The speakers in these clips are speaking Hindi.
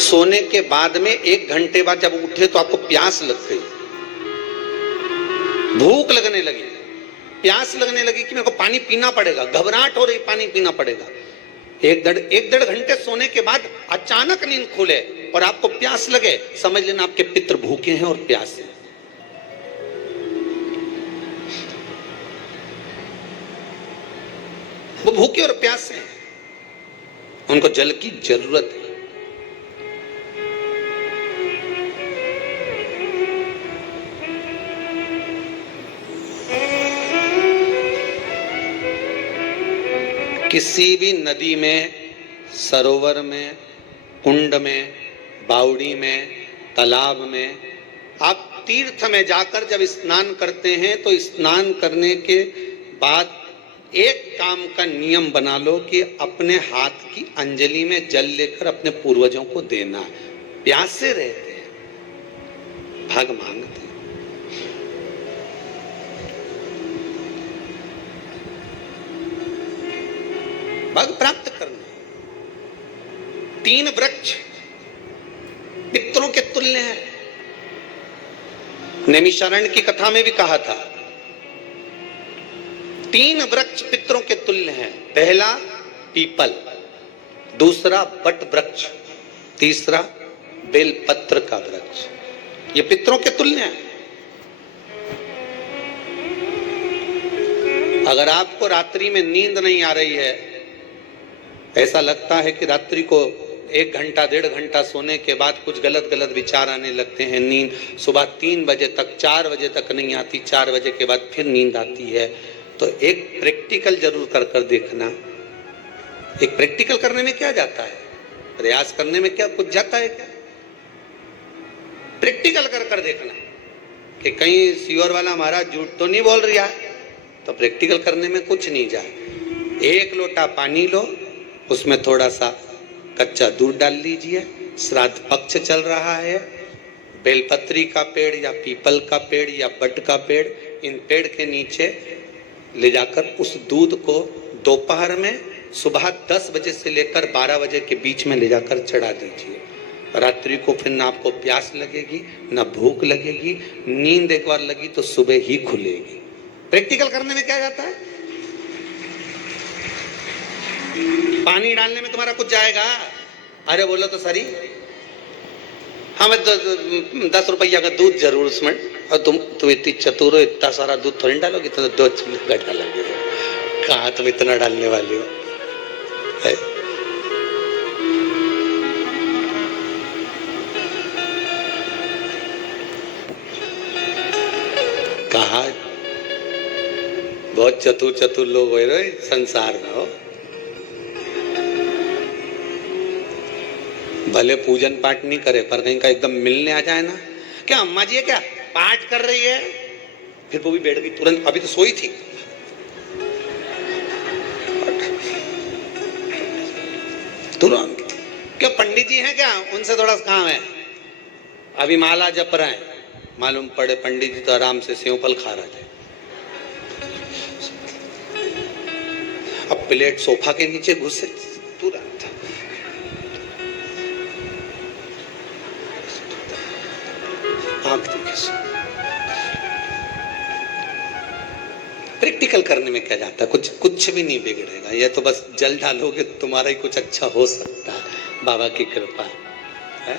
सोने के बाद में 1 घंटे बाद जब उठे तो आपको प्यास लग गई, भूख लगने लगी, प्यास लगने लगी कि मेरे को पानी पीना पड़ेगा, घबराहट हो रही, पानी पीना पड़ेगा। एक डेढ़ घंटे सोने के बाद अचानक नींद खुले और आपको प्यास लगे, समझ लेना आपके पितृ भूखे हैं और प्यासे हैं। वो भूखे और प्यासे हैं, उनको जल की जरूरत है। किसी भी नदी में, सरोवर में, कुंड में, बावड़ी में, तालाब में, आप तीर्थ में जाकर जब स्नान करते हैं तो स्नान करने के बाद एक काम का नियम बना लो कि अपने हाथ की अंजलि में जल लेकर अपने पूर्वजों को देना। प्यासे रहते हैं, भाग मांगते हैं। भाग प्राप्त करना। 3 वृक्ष पितरों के तुल्य हैं। नैमिषारण्य की कथा में भी कहा था 3 वृक्ष पितरों के तुल्य हैं। पहला पीपल, दूसरा वट वृक्ष, तीसरा बेलपत्र का वृक्ष। ये पितरों के तुल्य हैं। अगर आपको रात्रि में नींद नहीं आ रही है, ऐसा लगता है कि रात्रि को 1 घंटा 1.5 घंटा सोने के बाद कुछ गलत गलत विचार आने लगते हैं, नींद सुबह 3 बजे तक 4 बजे तक नहीं आती, 4 बजे के बाद फिर नींद आती है, तो एक प्रैक्टिकल जरूर कर देखना। एक प्रैक्टिकल करने में क्या जाता है, प्रयास करने में क्या कुछ जाता है क्या? प्रैक्टिकल कर देखना कि कहीं सियोर वाला महाराज झूठ तो नहीं बोल रहा है, तो प्रैक्टिकल करने में कुछ नहीं जाए। 1 लोटा पानी लो, उसमें थोड़ा सा कच्चा दूध डाल लीजिए, श्राद्ध पक्ष चल रहा है, बेलपत्री का पेड़ या पीपल का पेड़ या बट का पेड़, इन पेड़ के नीचे ले जाकर उस दूध को दोपहर में सुबह 10 बजे से लेकर 12 बजे के बीच में ले जाकर चढ़ा दीजिए। रात्रि को फिर ना आपको प्यास लगेगी, ना भूख लगेगी, नींद एक बार लगी तो सुबह ही खुलेगी। प्रैक्टिकल करने में क्या जाता है? पानी डालने में तुम्हारा कुछ जाएगा? अरे बोलो तो सरी, हमें 10 रुपया का दूध जरूर उसमें, और तुम इतनी चतुर हो, इतना सारा दूध थोड़ी डालोगे, तो 2 चम्मच डालोगे। कहाँ तुम इतना डालने वाले हो? कहा बहुत चतुर लोग हो रहे संसार में। हो भले पूजन पाठ नहीं करे, पर कहीं का एकदम मिलने आ जाए ना, क्या अम्मा जी है क्या पाठ कर रही है, फिर वो भी बैठ गई तुरंत, अभी तो सोई थी। तुरंत क्या पंडित जी हैं क्या, उनसे थोड़ा काम है, अभी माला जप रहे हैं, मालूम पड़े पंडित जी तो आराम से सेव फल खा रहे थे। अब प्लेट सोफा के नीचे घुसे तुरंत। प्रैक्टिकल करने में क्या जाता है, कुछ भी नहीं बिगड़ेगा। ये तो बस जल डालोगे तुम्हारा ही कुछ अच्छा हो सकता है, बाबा की कृपा है।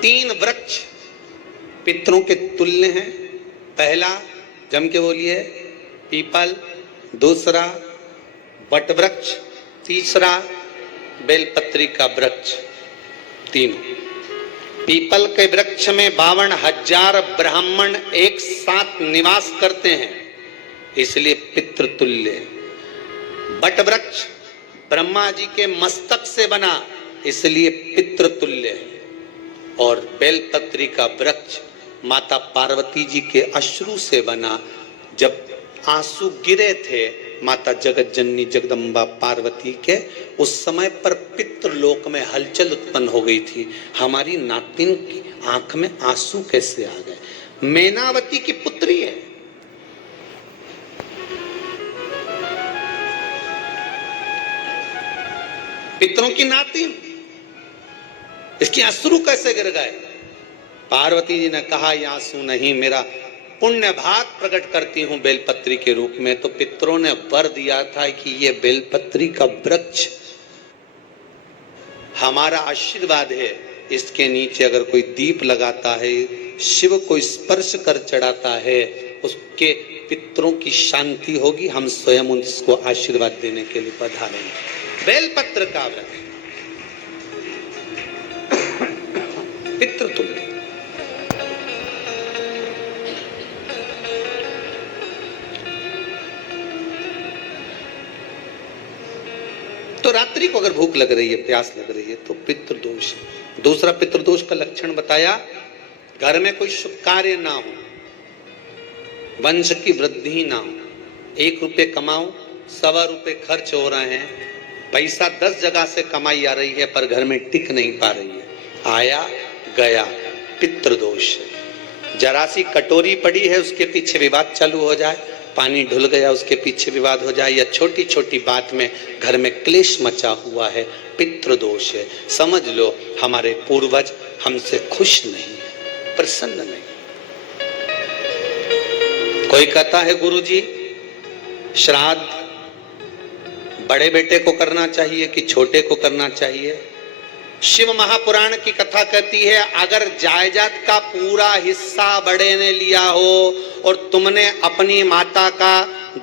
3 वृक्ष पितरों के तुल्य हैं। पहला जम के बोलिए पीपल, दूसरा वट वृक्ष, तीसरा बेलपत्री का वृक्ष। तीनों पीपल के वृक्ष में 52,000 ब्राह्मण एक साथ निवास करते हैं, इसलिए पितृतुल्य। वट वृक्ष ब्रह्मा जी के मस्तक से बना, इसलिए पितृतुल्य। और बेलपत्री का वृक्ष माता पार्वती जी के अश्रु से बना। जब आंसू गिरे थे माता जगत जननी जगदम्बा पार्वती के, उस समय पर पितृलोक में हलचल उत्पन्न हो गई थी। हमारी नातिन की आंख में आंसू कैसे आ गए? मैनावती की पुत्री है, पितरों की नाती, इसकी अश्रु कैसे गिर गए? पार्वती जी ने कहा ये आंसू नहीं, मेरा पुण्य भाग प्रकट करती हूं बेलपत्री के रूप में। तो पितरों ने वर दिया था कि ये बेलपत्री का वृक्ष हमारा आशीर्वाद है, इसके नीचे अगर कोई दीप लगाता है, शिव को स्पर्श कर चढ़ाता है, उसके पितरों की शांति होगी। हम स्वयं उसको आशीर्वाद देने के लिए पधारेंगे। बेलपत्र का वृक्ष पितृ तुल्य। तो रात्रि को अगर भूख लग रही है, प्यास लग रही है, तो पितृदोष। दूसरा पितृदोष का लक्षण बताया, घर में कोई शुभ कार्य ना हो, वंश की वृद्धि ना हो। 1 रुपये कमाओ, 1.25 रुपये खर्च हो रहे हैं, पैसा 10 जगह से कमाई आ रही है पर घर में टिक नहीं पा रही है, आया गया, पितृदोष। जरा सी कटोरी पड़ी है, उसके पीछे विवाद चालू हो जाए, पानी ढुल गया उसके पीछे विवाद हो जाए, या छोटी छोटी बात में घर में क्लेश मचा हुआ है, पितृदोष है। समझ लो हमारे पूर्वज हमसे खुश नहीं, प्रसन्न नहीं। कोई कहता है गुरुजी श्राद्ध बड़े बेटे को करना चाहिए कि छोटे को करना चाहिए? शिव महापुराण की कथा कहती है, अगर जायदाद का पूरा हिस्सा बड़े ने लिया हो और तुमने अपनी माता का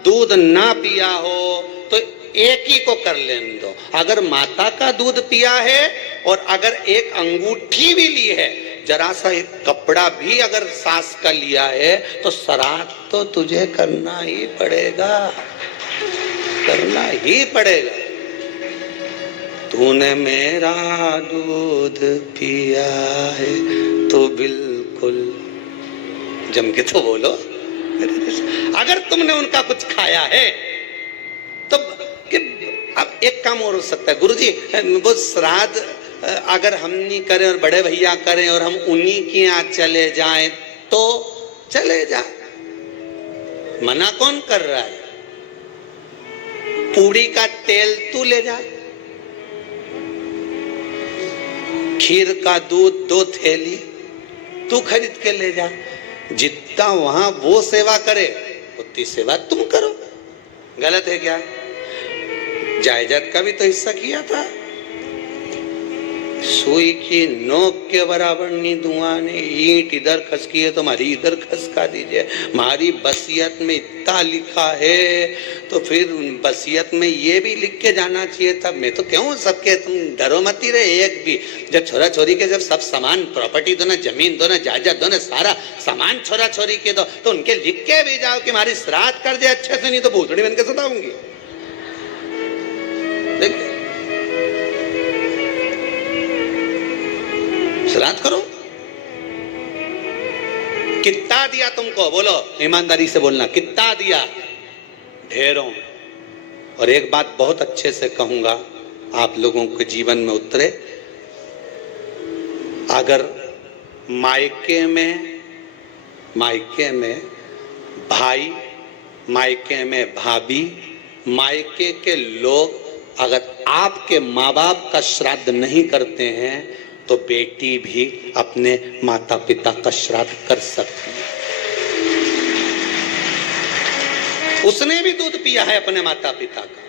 दूध ना पिया हो तो एक ही को कर लेने दो। अगर माता का दूध पिया है और अगर एक अंगूठी भी ली है, जरा सा एक कपड़ा भी अगर सास का लिया है, तो श्राद्ध तो तुझे करना ही पड़ेगा, करना ही पड़ेगा। तूने मेरा दूध पिया है तो बिल्कुल जम के तो बोलो। अगर तुमने उनका कुछ खाया है तो अब एक काम और हो सकता है, गुरुजी वो श्राद्ध अगर हम नहीं करें और बड़े भैया करें और हम उन्हीं के यहाँ चले जाएं तो चले जा, मना कौन कर रहा है? पूड़ी का तेल तू ले जा, खीर का दूध 2 थैली तू खरीद के ले जा। जितना वहां वो सेवा करे उतनी सेवा तुम करो। गलत है क्या? जायदाद का भी तो हिस्सा किया था। सुई की नोक के बराबर नहीं धुआं ने, ईंट इधर खसकी है तो हमारी इधर खसका दीजिए। हमारी बसियत में इतना लिखा है तो फिर बसियत में ये भी लिख के जाना चाहिए था। मैं तो क्यों सबके, तुम डरो मत ही रहे एक भी। जब छोरा छोरी के जब सब सामान, प्रॉपर्टी दो ना, जमीन दो ना, जायदाद दो ना, सारा सामान छोरा छोरी के दो, तो उनके लिख के भी जाओ कि हमारी श्राद्ध कर दे अच्छे से, नहीं तो भूतड़ी बन के सताऊंगी। देखिए श्राद्ध करो। कितना दिया तुमको? बोलो ईमानदारी से बोलना, कितना दिया? ढेरों। और एक बात बहुत अच्छे से कहूंगा, आप लोगों के जीवन में उतरे। अगर मायके में भाई, मायके में भाभी, मायके के लोग अगर आपके माँ बाप का श्राद्ध नहीं करते हैं तो बेटी भी अपने माता पिता का श्राद्ध कर सकती है। उसने भी दूध पिया है अपने माता पिता का,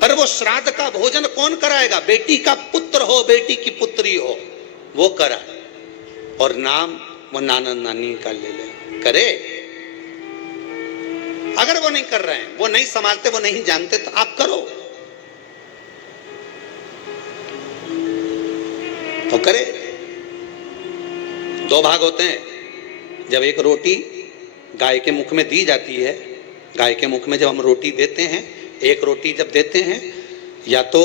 पर वो श्राद्ध का भोजन कौन कराएगा? बेटी का पुत्र हो, बेटी की पुत्री हो, वो कराए। और नाम वो नाना नानी का ले ले, करे। अगर वो नहीं कर रहे हैं, वो नहीं संभालते, वो नहीं जानते, तो आप करो तो करे। 2 भाग होते हैं। जब एक रोटी गाय के मुख में दी जाती है, गाय के मुख में जब हम रोटी देते हैं, एक रोटी जब देते हैं, या तो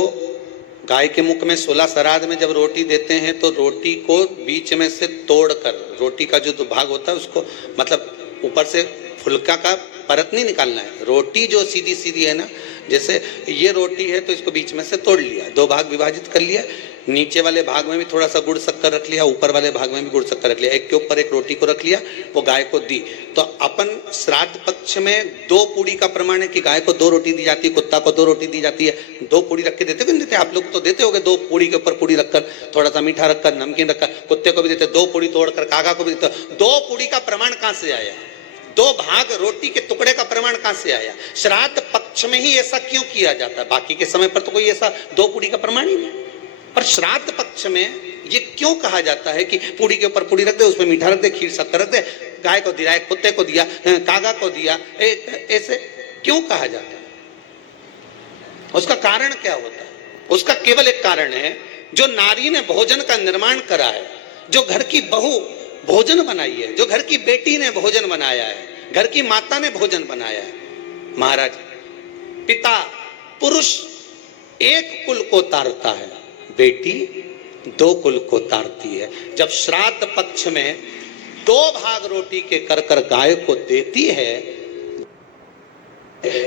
गाय के मुख में 16 श्राद्ध में जब रोटी देते हैं तो रोटी को बीच में से तोड़कर, रोटी का जो भाग होता है उसको, मतलब ऊपर से फुलका का परत नहीं निकालना है। रोटी जो सीधी सीधी है ना, जैसे ये रोटी है तो इसको बीच में से तोड़ लिया, 2 भाग विभाजित कर लिया, नीचे वाले भाग में भी थोड़ा सा गुड़ शक्कर रख लिया, ऊपर वाले भाग में भी गुड़ शक्कर रख लिया, एक के ऊपर एक रोटी को रख लिया, वो गाय को दी। तो अपन श्राद्ध पक्ष में 2 पूड़ी का प्रमाण है कि गाय को 2 रोटी दी जाती है, कुत्ता को 2 रोटी दी जाती है। 2 पूड़ी रख के देते भी नहीं देते? आप लोग तो देते होगे, 2 पूड़ी के ऊपर पूड़ी रखकर, थोड़ा सा मीठा रखकर, नमकीन रखकर, कुत्ते को भी देते, 2 पूड़ी तोड़कर कागा को भी देते। 2 पूड़ी का प्रमाण कहां से आया? 2 भाग रोटी के टुकड़े का प्रमाण कहां से आया? श्राद्ध पक्ष में ही ऐसा क्यों किया जाता है? बाकी के समय पर तो कोई ऐसा 2 पूड़ी का प्रमाण ही नहीं। पर श्राद्ध पक्ष में ये क्यों कहा जाता है कि पूड़ी के ऊपर पूड़ी रख दे, उसमें मीठा रख दे, खीर शक्कर रख दे, गाय को दिया, कुत्ते को दिया, कागा को दिया, ऐसे क्यों कहा जाता है? उसका कारण क्या होता है? उसका केवल एक कारण है, जो नारी ने भोजन का निर्माण करा है, जो घर की बहू भोजन बनाई है, जो घर की बेटी ने भोजन बनाया है, घर की माता ने भोजन बनाया है। महाराज, पिता पुरुष एक कुल को तारता है, बेटी 2 कुल को तारती है। जब श्राद्ध पक्ष में 2 भाग रोटी के कर गाय को देती है,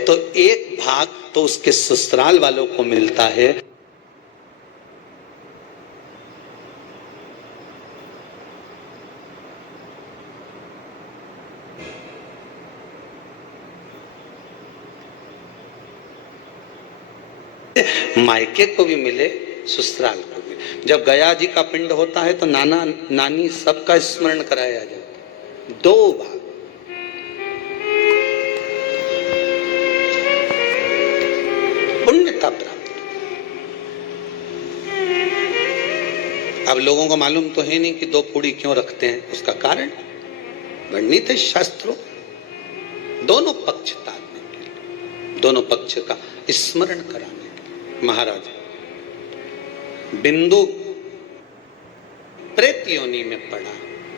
तो 1 भाग तो उसके ससुराल वालों को मिलता है। मायके को भी मिले, ससुराल को भी। जब गया जी का पिंड होता है तो नाना नानी सबका स्मरण कराया जाता है। 2 भाग पुण्यता प्राप्त। अब लोगों को मालूम तो है नहीं कि 2 पूड़ी क्यों रखते हैं, उसका कारण वर्णित है शास्त्रों। दोनों पक्ष तारने के लिए, दोनों पक्ष का स्मरण कराने के लिए। महाराज, बिंदु प्रेत योनि में पड़ा,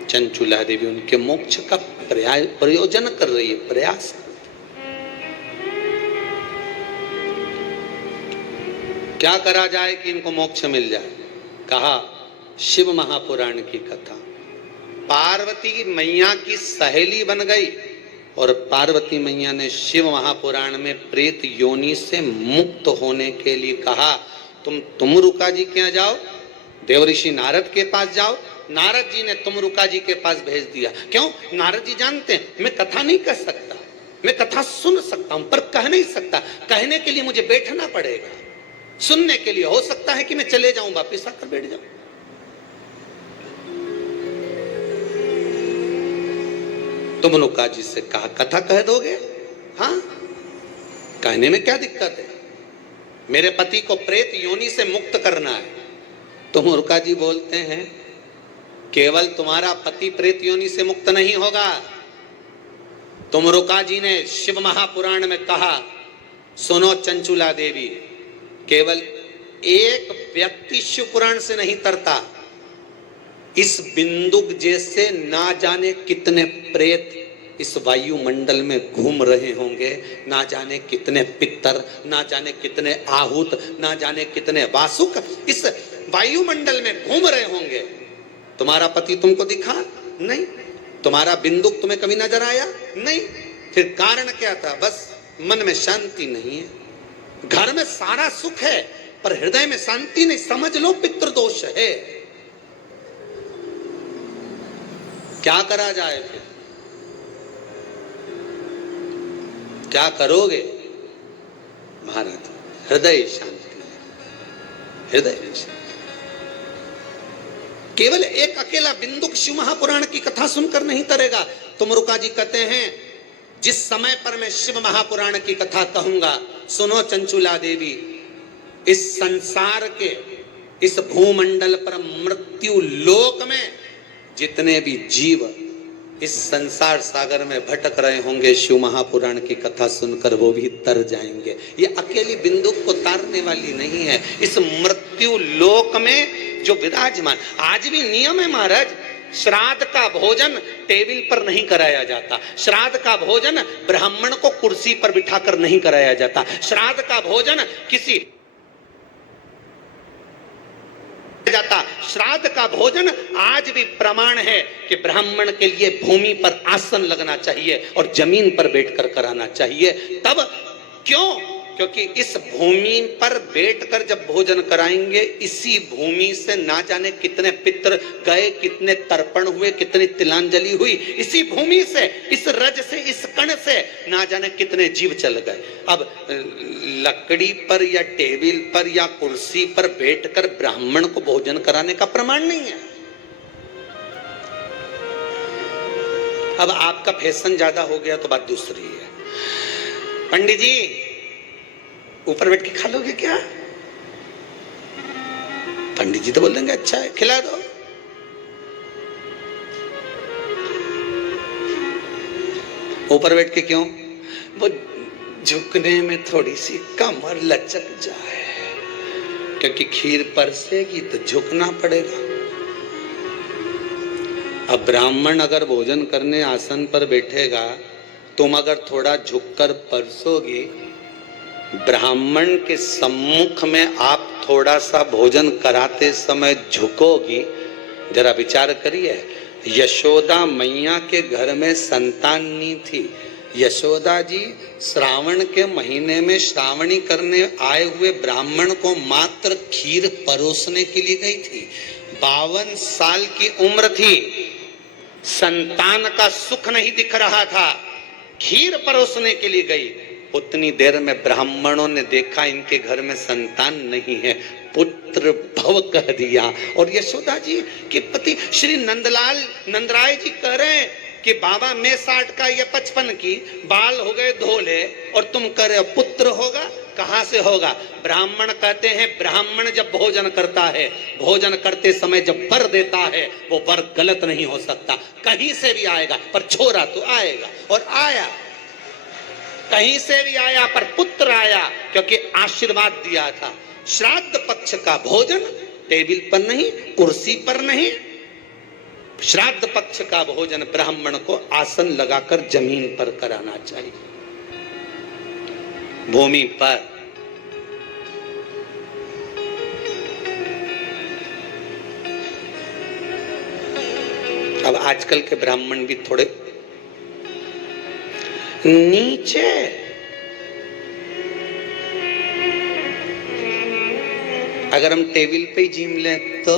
चंचुला देवी उनके मोक्ष का प्रयोजन कर रही है, प्रयास। क्या करा जाए कि इनको मोक्ष मिल जाए? कहा शिव महापुराण की कथा। पार्वती मैया की सहेली बन गई और पार्वती मैया ने शिव महापुराण में प्रेत योनि से मुक्त होने के लिए कहा, तुम रुका जी के यहाँ जाओ, देवऋषि नारद के पास जाओ। नारद जी ने तुमरुका जी के पास भेज दिया। क्यों? नारद जी जानते हैं मैं कथा नहीं कर सकता, मैं कथा सुन सकता हूं पर कह नहीं सकता। कहने के लिए मुझे बैठना पड़ेगा, सुनने के लिए हो सकता है कि मैं चले जाऊं, वापिस आकर बैठ जाऊं। तुमरुका जी से कहा कथा कह दोगे? हाँ, कहने में क्या दिक्कत है? मेरे पति को प्रेत योनि से मुक्त करना है। तुमरुका जी बोलते हैं केवल तुम्हारा पति प्रेत योनि से मुक्त नहीं होगा। तुमरुका जी ने शिव महापुराण में कहा, सुनो चंचुला देवी, केवल एक व्यक्ति शिव पुराण से नहीं तरता, इस बिंदुक जैसे ना जाने कितने प्रेत इस वायुमंडल में घूम रहे होंगे, ना जाने कितने पितर, ना जाने कितने आहूत, ना जाने कितने वासुक इस वायुमंडल में घूम रहे होंगे। तुम्हारा पति तुमको दिखा नहीं, तुम्हारा बिंदुक तुम्हें कभी नजर आया नहीं, फिर कारण क्या था? बस मन में शांति नहीं है। घर में सारा सुख है पर हृदय में शांति नहीं, समझ लो पितृदोष है। क्या करा जाए? फिर क्या करोगे? महाराज, हृदय शांति, हृदय शांति। केवल एक अकेला बिंदुक शिव महापुराण की कथा सुनकर नहीं तरेगा। तुमरुका जी कहते हैं जिस समय पर मैं शिव महापुराण की कथा कहूंगा, सुनो चंचुला देवी, इस संसार के इस भूमंडल पर मृत्यु लोक में जितने भी जीव इस संसार सागर में भटक रहे होंगे, शिव महापुराण की कथा सुनकर वो भी तर जाएंगे। ये अकेली बिंदुक को तारने वाली नहीं है, इस मृत्यु लोक में जो विराजमान। आज भी नियम है महाराज, श्राद्ध का भोजन टेबल पर नहीं कराया जाता, श्राद्ध का भोजन ब्राह्मण को कुर्सी पर बिठाकर नहीं कराया जाता, श्राद्ध का भोजन किसी जाता। श्राद्ध का भोजन आज भी प्रमाण है कि ब्राह्मण के लिए भूमि पर आसन लगना चाहिए और जमीन पर बैठकर कराना चाहिए। तब क्यों? क्योंकि इस भूमि पर बैठकर जब भोजन कराएंगे, इसी भूमि से ना जाने कितने पितर गए, कितने तर्पण हुए, कितनी तिलांजलि हुई, इसी भूमि से, इस रज से, इस कण से ना जाने कितने जीव चल गए। अब लकड़ी पर या टेबल पर या कुर्सी पर बैठकर ब्राह्मण को भोजन कराने का प्रमाण नहीं है। अब आपका फैशन ज्यादा हो गया तो बात दूसरी है। पंडित जी ऊपर बैठ के खा लोगे क्या? पंडित जी तो बोल देंगे अच्छा है, खिला दो। ऊपर बैठ के क्यों? वो झुकने में थोड़ी सी कमर लचक जाए, क्योंकि खीर परसेगी तो झुकना पड़ेगा। अब ब्राह्मण अगर भोजन करने आसन पर बैठेगा, तुम अगर थोड़ा झुककर परसोगी, ब्राह्मण के सम्मुख में आप थोड़ा सा भोजन कराते समय झुकोगी। जरा विचार करिए, यशोदा मैया के घर में संतान नहीं थी। यशोदा जी श्रावण के महीने में श्रावणी करने आए हुए ब्राह्मण को मात्र खीर परोसने के लिए गई थी। 52 साल की उम्र थी, संतान का सुख नहीं दिख रहा था, खीर परोसने के लिए गई। उतनी देर में ब्राह्मणों ने देखा इनके घर में संतान नहीं है, पुत्र भव कह दिया। और यशोदा जी के पति श्री नंदराय जी कह रहे हैं कि बाबा मैं 60 का, ये 55 की, बाल हो गए धोले, और तुम कह रहे हो पुत्र होगा, कहां से होगा? ब्राह्मण कहते हैं ब्राह्मण जब भोजन करता है, भोजन करते समय जब वर देता है, वो वर गलत नहीं हो सकता, कहीं से भी आएगा, पर छोरा तो आएगा। और आया, कहीं से भी आया, पर पुत्र आया, क्योंकि आशीर्वाद दिया था। श्राद्ध पक्ष का भोजन टेबल पर नहीं, कुर्सी पर नहीं, श्राद्ध पक्ष का भोजन ब्राह्मण को आसन लगाकर जमीन पर कराना चाहिए, भूमि पर। अब आजकल के ब्राह्मण भी थोड़े नीचे, अगर हम टेबल पे ही जीम लें तो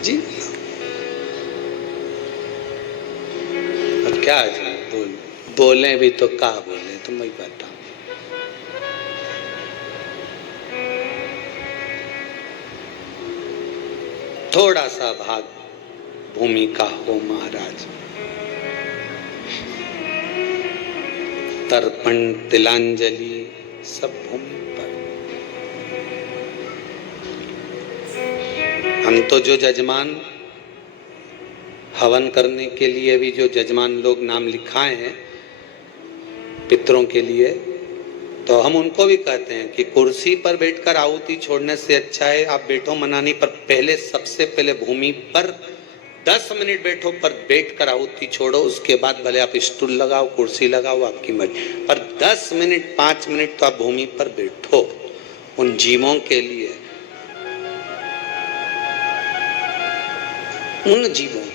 जी अब क्या बोले भी तो क्या बोले, तो मैं बताऊं। थोड़ा सा भाग भूमि का हो महाराज। तर्पण तिलांजलि सब भूमि पर। हम तो जो जजमान हवन करने के लिए भी जो जजमान लोग नाम लिखाए हैं पितरों के लिए, तो हम उनको भी कहते हैं कि कुर्सी पर बैठकर आहुति छोड़ने से अच्छा है आप बैठो मनानी पर, पहले सबसे पहले भूमि पर 10 मिनट बैठो, पर बैठकर आहुति छोड़ो। उसके बाद भले आप स्टूल लगाओ, कुर्सी लगाओ, आपकी मर्जी, पर 10 मिनट 5 मिनट तो आप भूमि पर बैठो उन जीवों के लिए, उन जीवों